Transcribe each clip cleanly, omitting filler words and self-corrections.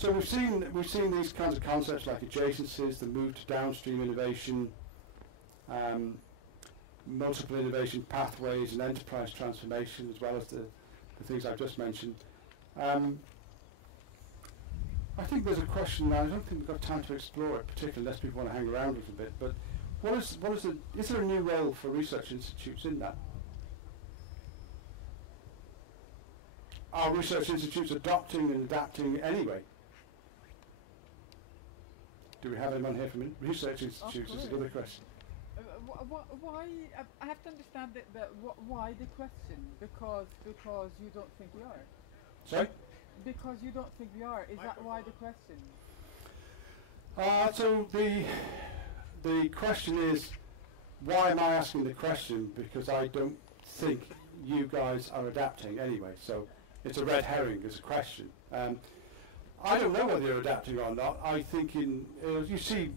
So we've seen these kinds of concepts like adjacencies, the move to downstream innovation, multiple innovation pathways, and enterprise transformation, as well as the things I've just mentioned. I think there's a question now. I don't think we've got time to explore it, particularly unless people want to hang around a little bit. But is there a new role for research institutes in that? Are research institutes adopting and adapting anyway? Do we have anyone here from research institutes? Is another question. Why? I have to understand why the question. Because you don't think we are. Sorry? Because you don't think we are. Is that why the question? So the question is, why am I asking the question? Because I don't think you guys are adapting anyway. So it's a red herring as a question. I don't know whether you're adapting or not. I think you see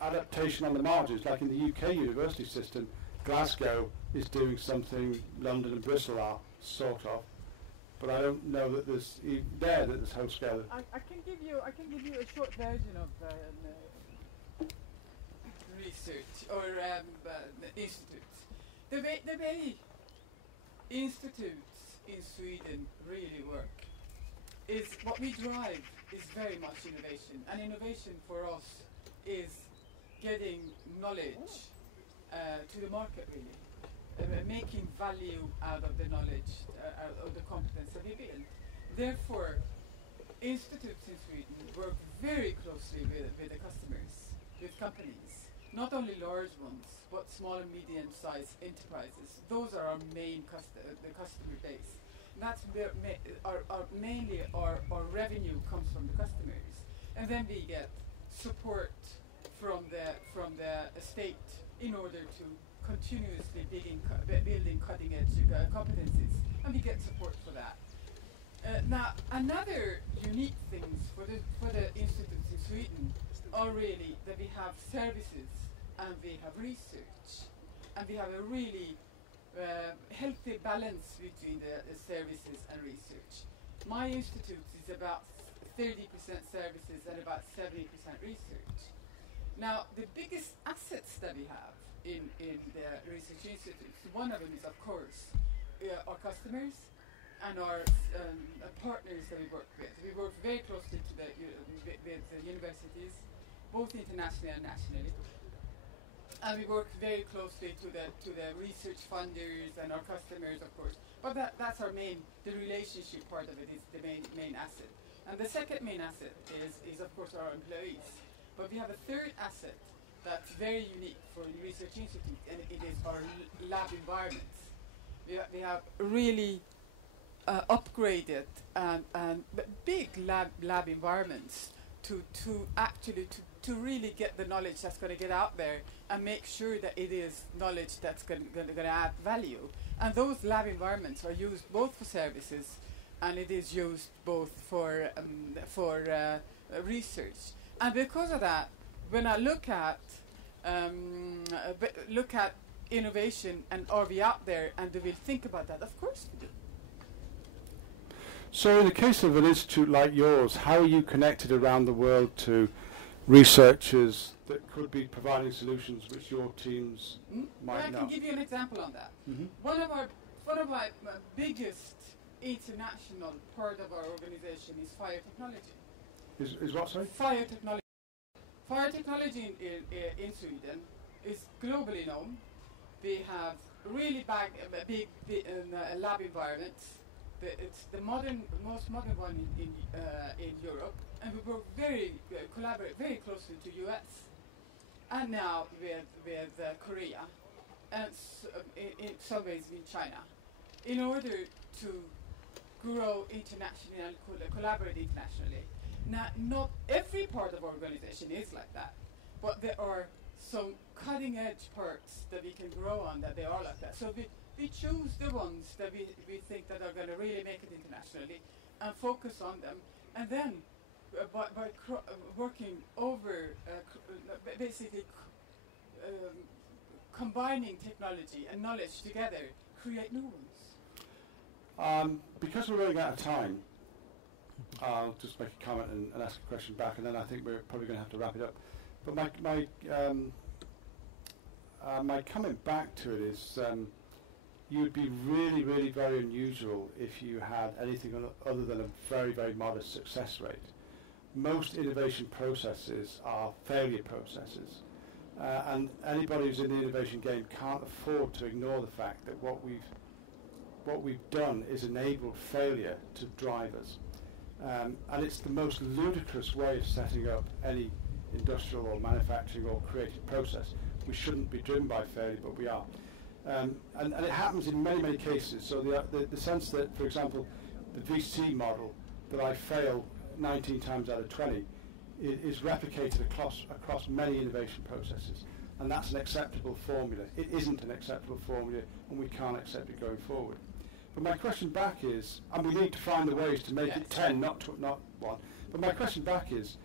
adaptation on the margins, like in the UK university system. Glasgow is doing something London and Bristol are, sort of. But I don't know that there's whole scale. I can give you a short version of research or institutes. The way institutes in Sweden really work is what we drive is very much innovation, and innovation for us is getting knowledge to the market, really. Making value out of the knowledge, out of the competence that we build. Therefore, institutes in Sweden work very closely with the customers, with companies, not only large ones, but small and medium-sized enterprises. Those are our main the customer base. And that's where mainly our revenue comes from the customers, and then we get support from the state in order to continuously building cutting-edge competencies, and we get support for that. Now, another unique things for the institutes in Sweden are really that we have services and we have research, and we have a really healthy balance between the services and research. My institute is about 30% services and about 70% research. Now, the biggest assets that we have in the research institutes, one of them is, of course, our customers and our partners that we work with. We work very closely with the universities, both internationally and nationally. And we work very closely to the research funders and our customers, of course. But that's our the relationship part of it is the main asset. And the second main asset is of course our employees. But we have a third asset that's very unique for the research institute, and it is our lab environments. We have really upgraded and big lab environments to really get the knowledge that's going to get out there and make sure that it is knowledge that's going to add value. And those lab environments are used both for services, and it is used both for research. And because of that, when I look at innovation and are we out there and do we think about that? Of course we do. So in the case of an institute like yours, how are you connected around the world to researchers that could be providing solutions which your teams might not? I can give you an example on that. Mm-hmm. One of my biggest international part of our organization is fire technology. Is what, sorry? Fire technology. Fire technology in Sweden is globally known. We have really big lab environments. It's the most modern one in Europe, and we work collaborate very closely to US, and now with Korea, and in some ways in China, in order to grow internationally and collaborate internationally. Now, not every part of our organization is like that, but there are some cutting-edge parts that we can grow on that they are like that. So we choose the ones that we think that are going to really make it internationally and focus on them. And then by working over, basically combining technology and knowledge together, create new ones. Because we're running out of time, I'll just make a comment and ask a question back, and then I think we're probably going to have to wrap it up. But my comment back to it is you'd be really, really very unusual if you had anything other than a very, very modest success rate. Most innovation processes are failure processes. And anybody who's in the innovation game can't afford to ignore the fact that what we've done is enabled failure to drive us. And it's the most ludicrous way of setting up any industrial or manufacturing or creative process. We shouldn't be driven by failure, but we are. And it happens in many, many cases. So the sense that, for example, the VC model, that I fail 19 times out of 20, is replicated across many innovation processes. And that's an acceptable formula. It isn't an acceptable formula, and we can't accept it going forward. But my question back is, and we need to find the ways to make it 10, not 1. But my question back is,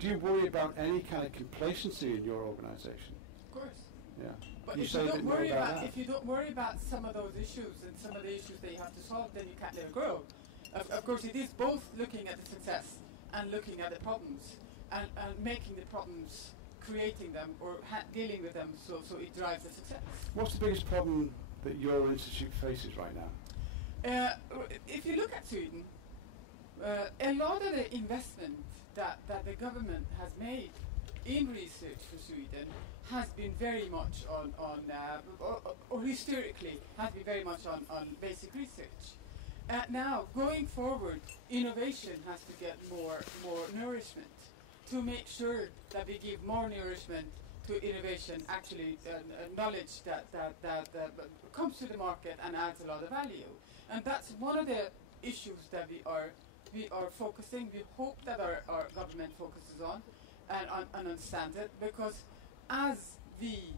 do you worry about any kind of complacency in your organisation? Of course. Yeah. But if you don't worry about some of those issues and some of the issues that you have to solve, then you can't let it grow. Of course, it is both looking at the success and looking at the problems and making the problems, creating them or dealing with them so it drives the success. What's the biggest problem that your institute faces right now? If you look at Sweden, a lot of the investment that the government has made in research for Sweden has been very much on or historically has been very much on basic research. Now, going forward, innovation has to get more nourishment to make sure that we give more nourishment to innovation, actually knowledge that comes to the market and adds a lot of value. And that's one of the issues that we are focusing. We hope that our government focuses on and understands it, because as we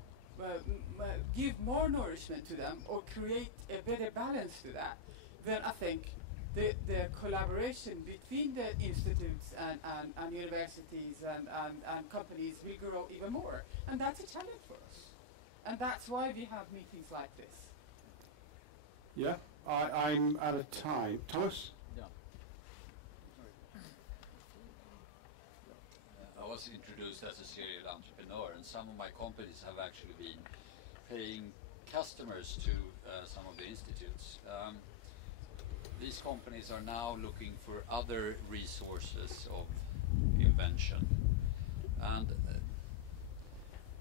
give more nourishment to them or create a better balance to that, then I think the collaboration between the institutes and universities and companies will grow even more. And that's a challenge for us. And that's why we have meetings like this. Yeah, I'm out of time. Thomas? Yeah. I was introduced as a serial entrepreneur, and some of my companies have actually been paying customers to some of the institutes. These companies are now looking for other resources of invention. And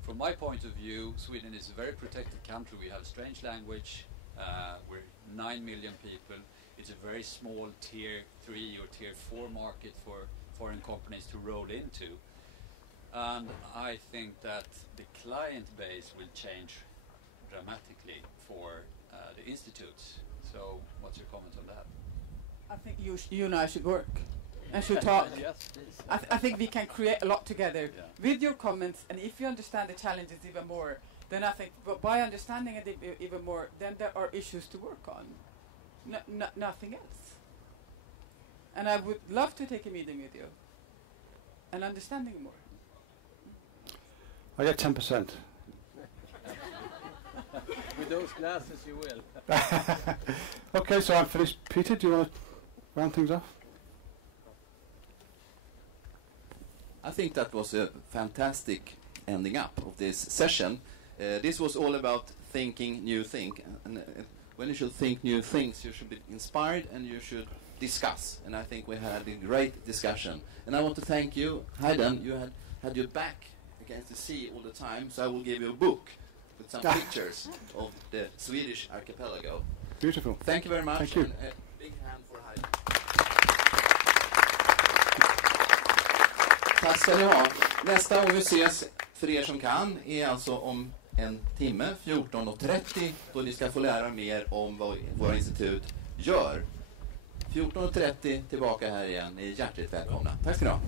from my point of view, Sweden is a very protected country. We have a strange language. We're 9 million people. It's a very small tier 3 or tier 4 market for foreign companies to roll into. And I think that the client base will change dramatically for the institutes. So what's your comment on that? I think you and I should work and should talk. Yes, please. I think we can create a lot together with your comments, and if you understand the challenges even more, then I think by understanding it even more, then there are issues to work on. Nothing else. And I would love to take a meeting with you and understanding more. I get 10%. With those glasses, you will. Okay, so I'm finished. Peter, do you want to round things off? I think that was a fantastic ending up of this session. This was all about thinking new things. And when you should think new things, you should be inspired and you should discuss. And I think we had a great discussion. And I want to thank you, Haydn. You had your back against the sea all the time, so I will give you a book with some pictures of the Swedish archipelago. Beautiful. Thank you very much. Thank you. And a big hand for Haydn. Tack ska ni ha. Nästa gång vi ses, för er som kan, är alltså om en timme, 14:30, då ni ska få lära mer om vad våra institut gör. 14:30 tillbaka här igen. Ni är hjärtligt välkomna. Tack ska ni ha.